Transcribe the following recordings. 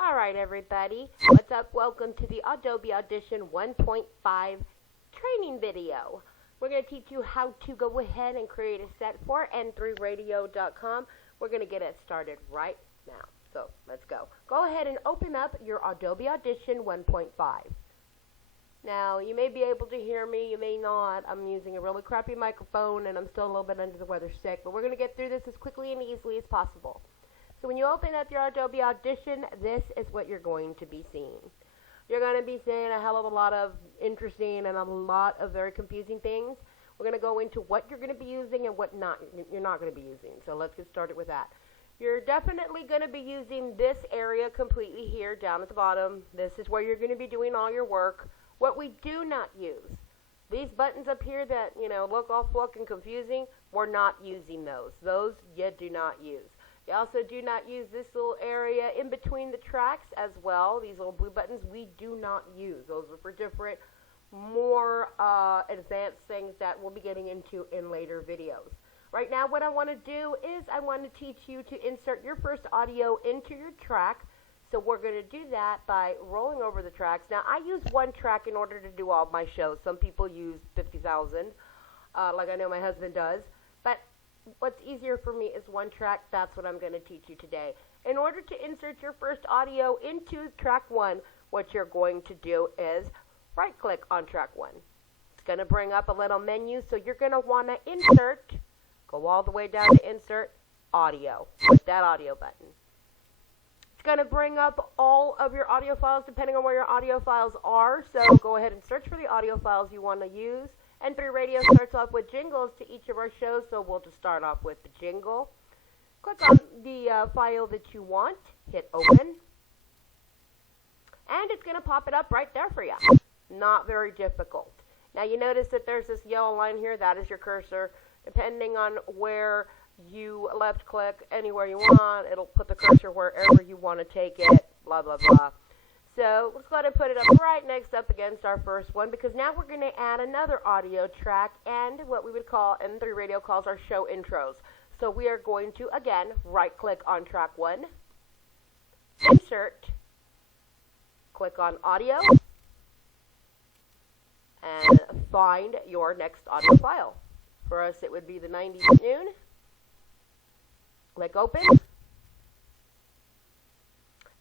Alright everybody, what's up? Welcome to the Adobe Audition 1.5 training video. We're going to teach you how to go ahead and create a set for n3radio.com. We're going to get it started right now. So let's go. Go ahead and open up your Adobe Audition 1.5. Now you may be able to hear me, you may not. I'm using a really crappy microphone and I'm still a little bit under the weather sick, but we're going to get through this as quickly and easily as possible. So when you open up your Adobe Audition, this is what you're going to be seeing. You're going to be seeing a hell of a lot of interesting and a lot of very confusing things. We're going to go into what you're going to be using and what you're not going to be using. So let's get started with that. You're definitely going to be using this area completely here down at the bottom. This is where you're going to be doing all your work. What we do not use, these buttons up here that, look all fucking confusing, we're not using those. Those you do not use. You also do not use this little area in between the tracks as well. These little blue buttons we do not use. Those are for different, more advanced things that we'll be getting into in later videos. Right now what I want to do is I want to teach you to insert your first audio into your track. So we're going to do that by rolling over the tracks. Now I use one track in order to do all my shows. Some people use 50,000, like I know my husband does. But what's easier for me is one track. That's what I'm going to teach you today. In order to insert your first audio into track 1, what you're going to do is right click on track 1. It's going to bring up a little menu, so you're going to want to insert, go all the way down to insert audio, with that audio button. It's going to bring up all of your audio files depending on where your audio files are, so go ahead and search for the audio files you want to use. N3 Radio starts off with jingles to each of our shows, so we'll just start off with the jingle. Click on the file that you want, hit open, and it's going to pop it up right there for you. Not very difficult. Now you notice that there's this yellow line here, that is your cursor. Depending on where you left click, anywhere you want, it'll put the cursor wherever you want to take it, blah, blah, blah. So let's go ahead and put it up right next up against our first one, because now we're going to add another audio track and what we would call, N3 Radio calls our show intros. So we are going to, again, right click on track 1, insert, click on audio, and find your next audio file. For us it would be the 90s at noon. Click open.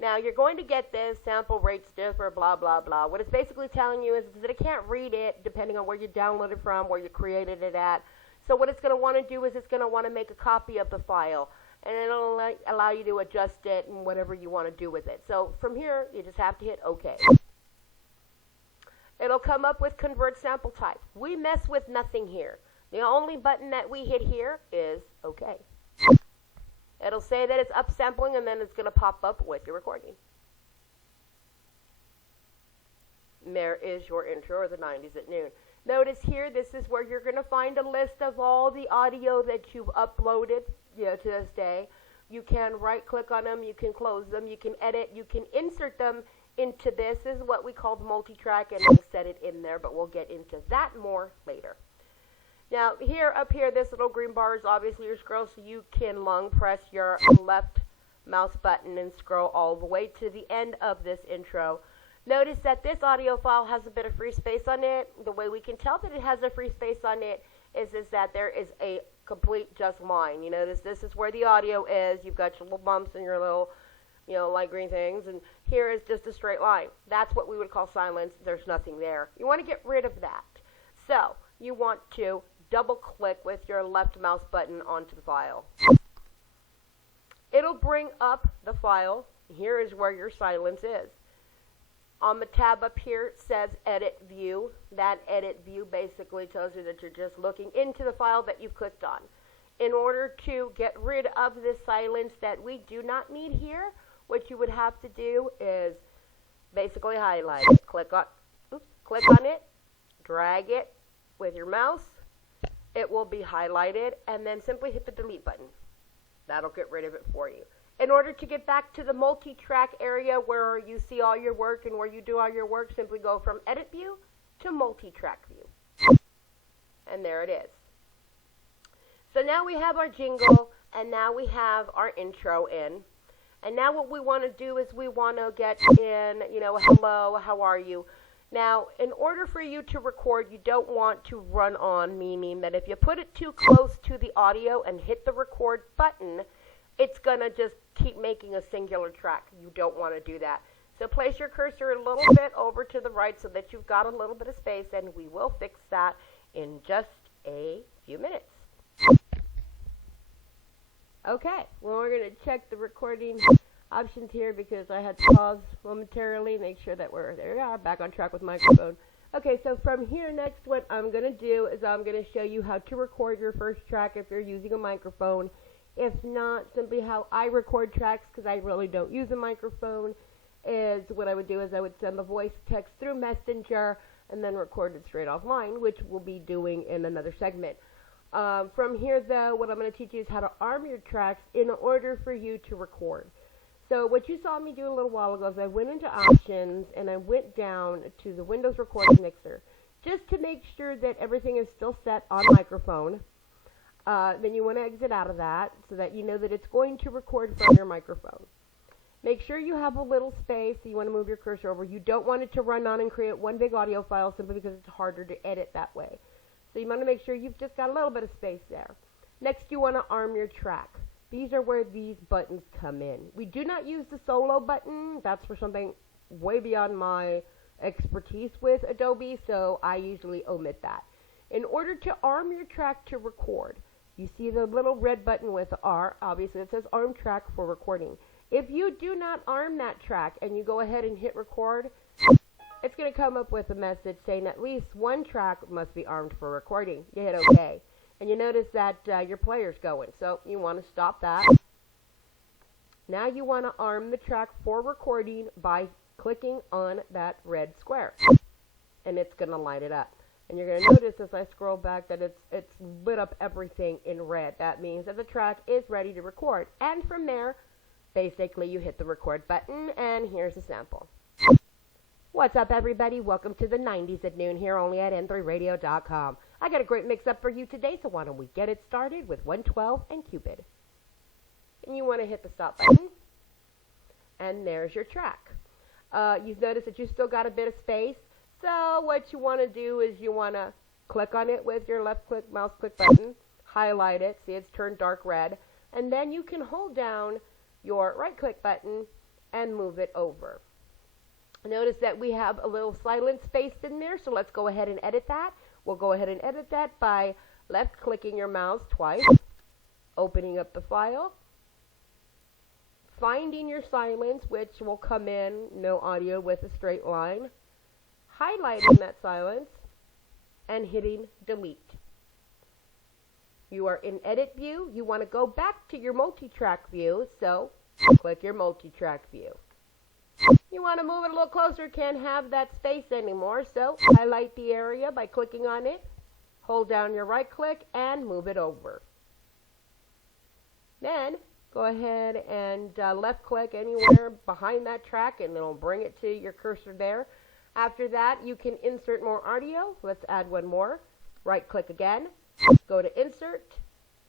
Now, you're going to get this, sample rates differ, blah, blah, blah. What it's basically telling you is that it can't read it depending on where you downloaded from, where you created it at. So what it's going to want to do is it's going to want to make a copy of the file, and it'll allow you to adjust it and whatever you want to do with it. So from here, you just have to hit OK. It'll come up with convert sample type. We mess with nothing here. The only button that we hit here is OK. It'll say that it's upsampling, and then it's going to pop up with your recording. There is your intro, or the 90s at noon. Notice here, this is where you're going to find a list of all the audio that you've uploaded, to this day. You can right-click on them, you can close them, you can edit, you can insert them into this. This is what we call multi-track, and we'll set it in there, but we'll get into that more later. Now, up here, this little green bar is obviously your scroll, so you can long press your left mouse button and scroll all the way to the end of this intro. Notice that this audio file has a bit of free space on it. The way we can tell that it has a free space on it is that there is a complete just line. You notice this is where the audio is. You've got your little bumps and your little, light green things, and here is just a straight line. That's what we would call silence. There's nothing there. You want to get rid of that. So, you want to double click with your left mouse button onto the file. It'll bring up the file. Here is where your silence is. On the tab up here it says edit view. That edit view basically tells you that you're just looking into the file that you've clicked on. In order to get rid of this silence that we do not need here, what you would have to do is basically highlight it. Click on it, drag it with your mouse. It will be highlighted, and then simply hit the delete button. That'll get rid of it for you. In order to get back to the multi-track area where you see all your work and where you do all your work, simply go from edit view to multi-track view. And there it is. So now we have our jingle. And now we have our intro in. And now what we want to do is we want to get in, hello, how are you? Now, in order for you to record, you don't want to run on, meaning that if you put it too close to the audio and hit the record button, it's going to just keep making a singular track. You don't want to do that. So place your cursor a little bit over to the right so that you've got a little bit of space, and we will fix that in just a few minutes. Okay, well, we're going to check the recording options here because I had to pause momentarily, make sure that there we are, back on track with microphone. Okay, so from here next, what I'm going to do is I'm going to show you how to record your first track if you're using a microphone. If not, simply how I record tracks, because I really don't use a microphone, is what I would do is I would send the voice text through Messenger and then record it straight offline, which we'll be doing in another segment. From here, though, what I'm going to teach you is how to arm your tracks in order for you to record. So what you saw me do a little while ago is I went into Options and I went down to the Windows Recording Mixer just to make sure that everything is still set on microphone. Then you want to exit out of that so that you know that it's going to record from your microphone. Make sure you have a little space. So you want to move your cursor over. You don't want it to run on and create one big audio file simply because it's harder to edit that way. So you want to make sure you've just got a little bit of space there. Next, you want to arm your track. These are where these buttons come in. We do not use the solo button. That's for something way beyond my expertise with Adobe, so I usually omit that. In order to arm your track to record, you see the little red button with the R. Obviously, it says Arm Track for Recording. If you do not arm that track and you go ahead and hit record, it's going to come up with a message saying at least one track must be armed for recording. You hit OK. And you notice that your player's going, so you want to stop that. Now you want to arm the track for recording by clicking on that red square. And it's going to light it up. And you're going to notice as I scroll back that it's lit up everything in red. That means that the track is ready to record. And from there, basically you hit the record button, and here's a sample. What's up, everybody? Welcome to the 90s at noon here only at n3radio.com. I got a great mix-up for you today, so why don't we get it started with 112 and Cupid. And you want to hit the stop button, and there's your track. You've noticed that you still got a bit of space, so what you want to do is you want to click on it with your left-click mouse click button, highlight it, see it's turned dark red, and then you can hold down your right-click button and move it over. Notice that we have a little silent space in there, so let's go ahead and edit that. We'll go ahead and edit that by left-clicking your mouse twice, opening up the file, finding your silence, which will come in, no audio with a straight line, highlighting that silence, and hitting delete. You are in edit view. You want to go back to your multi-track view, so click your multi-track view. You want to move it a little closer, can't have that space anymore, so highlight the area by clicking on it, hold down your right click, and move it over. Then go ahead and left click anywhere behind that track, and it'll bring it to your cursor there. After that, you can insert more audio. Let's add one more. Right click again, go to insert,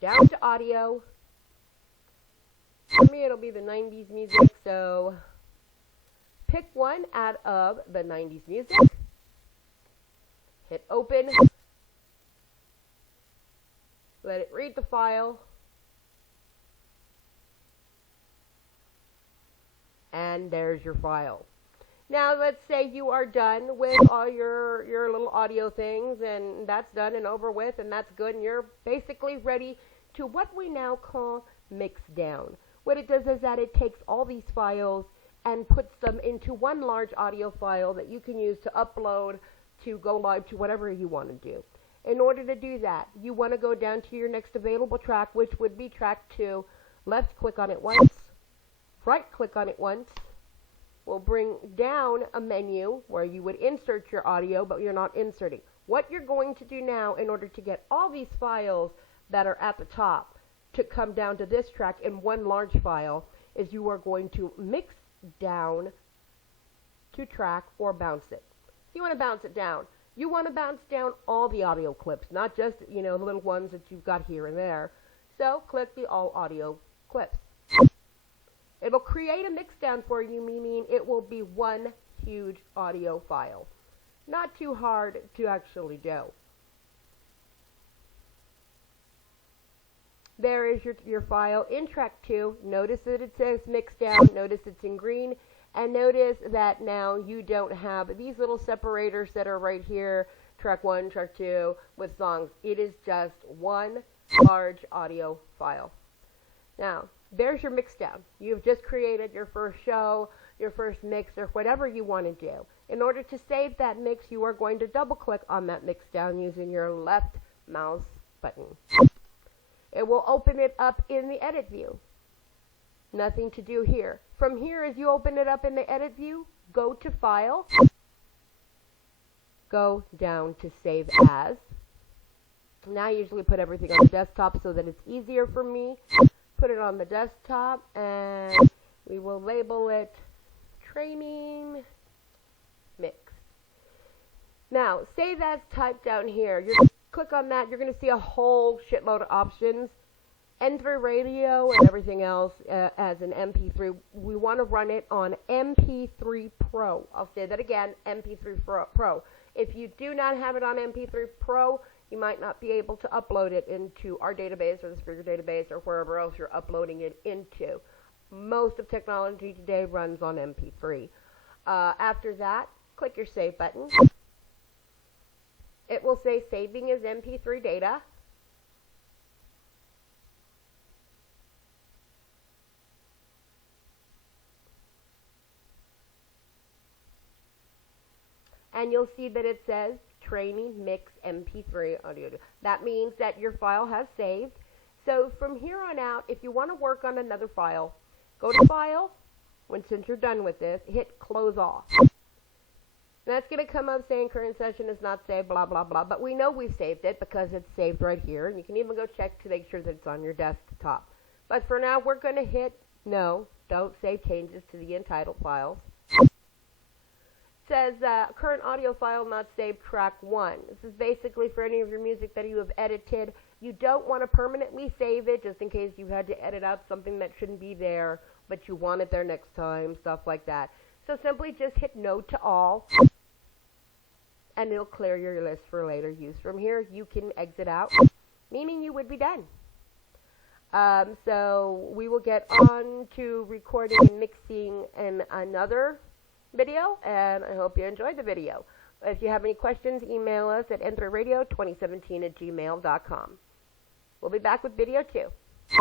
down to audio. For me, it'll be the 90s music, so pick one out of the 90s music, hit open, let it read the file, and there's your file. Now let's say you are done with all your little audio things, and that's done and over with, and that's good, and you're basically ready to what we now call mix down. What it does is that it takes all these files and puts them into one large audio file that you can use to upload, to go live, to whatever you want to do. In order to do that, you want to go down to your next available track, which would be track 2. Left click on it once, right click on it once. Will bring down a menu where you would insert your audio, but you're not inserting. What you're going to do now in order to get all these files that are at the top to come down to this track in one large file is you are going to mix down to track or bounce it. You want to bounce it down. You want to bounce down all the audio clips, not just, the little ones that you've got here and there. So click the All Audio Clips. It will create a mixdown for you, meaning it will be one huge audio file. Not too hard to actually do. There is your file in track 2. Notice that it says mixdown. Notice it's in green. And notice that now you don't have these little separators that are right here, track 1, track 2, with songs. It is just one large audio file. Now, there's your mixdown. You've just created your first show, your first mix, or whatever you want to do. In order to save that mix, you are going to double-click on that mixdown using your left mouse button. It will open it up in the edit view. Nothing to do here. From here, as you open it up in the edit view, go to File, go down to Save As. Now I usually put everything on the desktop so that it's easier for me. Put it on the desktop, and we will label it Training Mix. Now, save as type down here. You click on that, you're going to see a whole shitload of options. N3 radio and everything else as an MP3. We want to run it on MP3 Pro. I'll say that again, MP3 Pro. If you do not have it on MP3 Pro, you might not be able to upload it into our database or the Spreaker database or wherever else you're uploading it into. Most of technology today runs on MP3. After that, click your Save button. It will say saving as MP3 data. And you'll see that it says Training Mix MP3 Audio. That means that your file has saved. So from here on out, if you want to work on another file, go to File. Since you're done with this, hit Close Off. That's going to come up saying current session is not saved, blah, blah, blah. But we know we've saved it because it's saved right here. And you can even go check to make sure that it's on your desktop. But for now, we're going to hit No, don't save changes to the entitled files. Says current audio file not saved, track 1. This is basically for any of your music that you have edited. You don't want to permanently save it just in case you had to edit out something that shouldn't be there, but you want it there next time, stuff like that. So simply just hit No to All, and it'll clear your list for later use. From here, you can exit out, meaning you would be done. So we will get on to recording and mixing in another video, and I hope you enjoyed the video. If you have any questions, email us at n3radio2017@gmail.com. We'll be back with video 2.